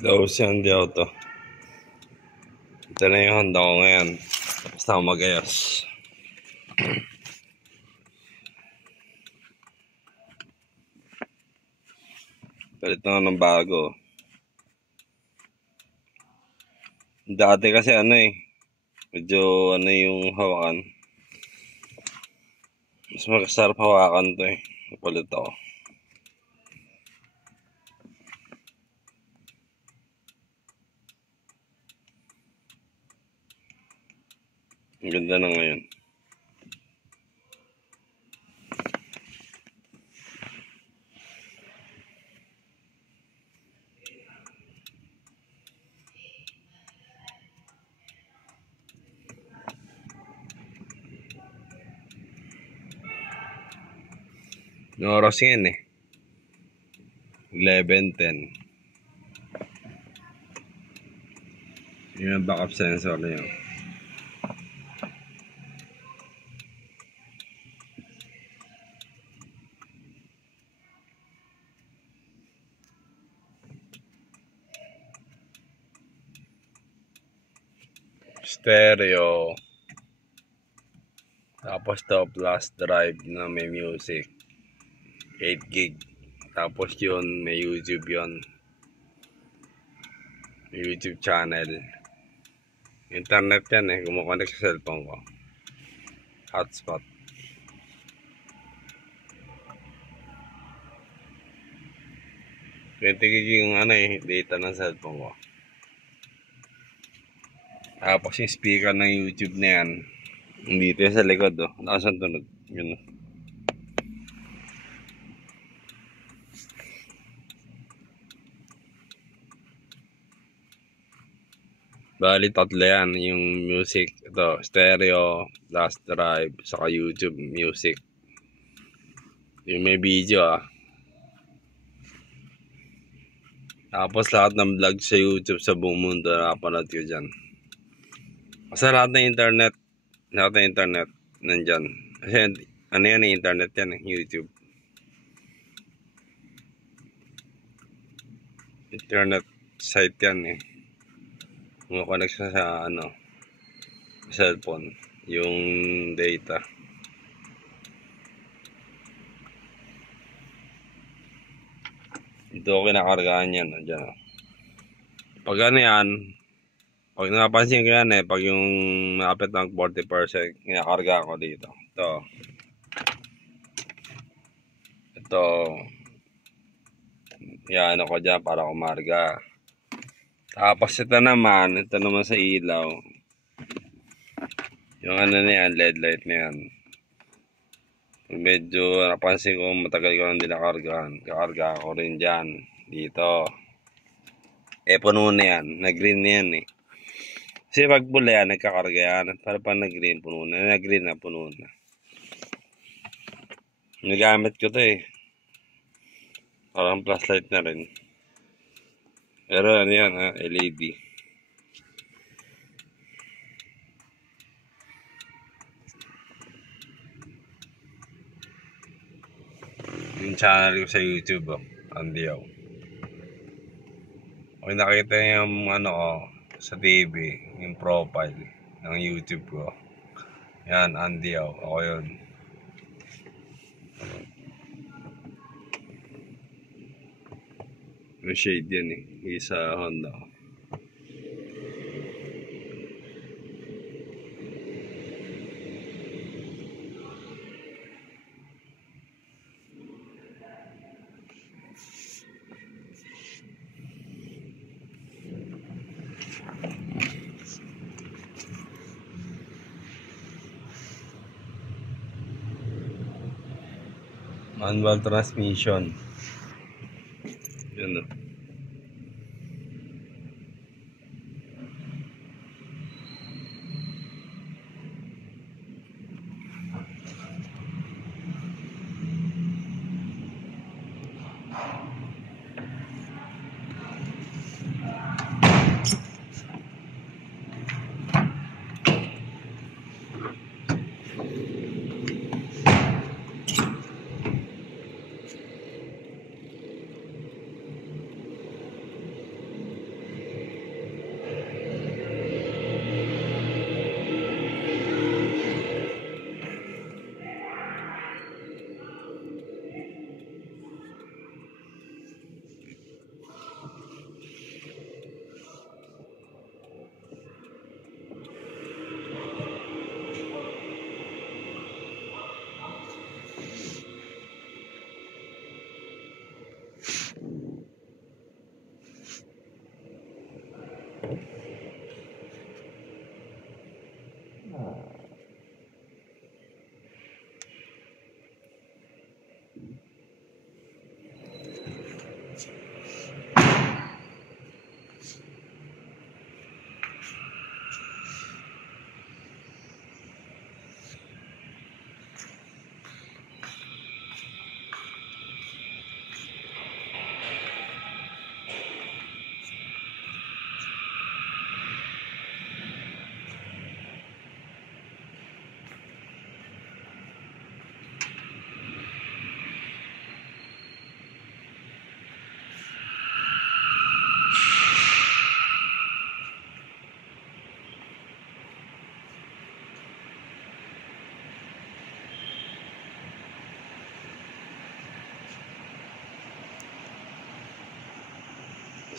Daos yan di auto. Ito na yung handa ko ngayon. Basta ako mag-ayos. Palit na ng bago. Dati kasi medyo yung hawakan. Mas makasarap hawakan to eh. Napalit ako. Ang ganda na ngayon. Yung oras ngayon 11:10. Yung backup sensor na yun. Stereo. Tapos to plus drive na may music. 8 gig. Tapos yun, may YouTube yun. May YouTube channel. Internet yan kumukonek sa cellphone ko. Hotspot. $20 gig yung data ng cellphone ko. Tapos yung speaker ng YouTube na yan. Dito sa likod Nakasan tunog. Yun Bali tatlo yan. Yung music. Ito, stereo, plus drive, saka YouTube music. Yung may video Tapos lahat ng vlog sa YouTube sa buong mundo nakapanood ko dyan. Kasi lahat ng internet nandyan. Kasi internet yan YouTube. Internet site yan Connect sa cellphone yung data. Ito kinakargaan yan dyan. Pag pag napansin ko yan pag yung malapit ng 40% kinakarga ko dito. Ito yan ko dyan para kumarga. Tapos ito naman sa ilaw. Yung na yan, LED light na yan. Medyo napansin ko matagal ko nang dinakargahan. Kakarga ko rin dyan. Dito. Puno na yan. Nag-green na yan Kasi pag pula yan, nagkakarga yan. Para pa nag-green, puno na. Nag-green na, puno na. Nagamit ko to Parang flashlight na rin. Pero yan LED. Yung channel ko sa YouTube Andiaw. Kung nakita niyo yung sa TV, yung profile ng YouTube ko. Yan, Andiaw. Ako yun. Yung shade yan isa Honda. Manual transmission. Yun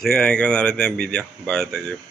Sige, ayun ko na rin yung video. Bye, thank you.